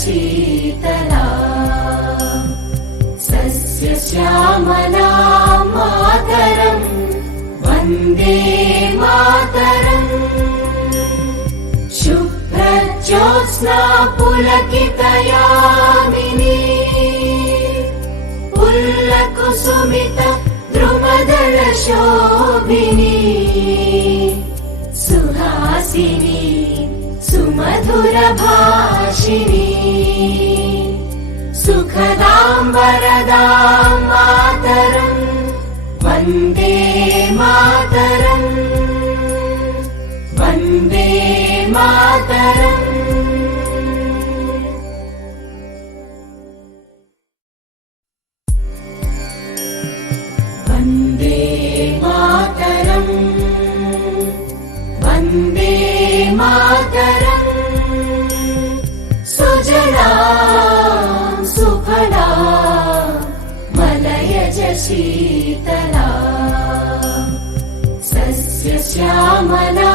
Sheetla सस्यश्यामला Mataram Vande Mataram शुभ्रज्योत्स्ना पुलकितयामिनी पुल्लकुसुमित द्रुमदलशोभिनी Suhasini सुमधुरभाषिणी सुखदां वरदां Mataram Vande Mataram Vande Mataram. Vande Mataram Vande Mataram Sujala Suphala मलयज Sheetla सस्यश्यामला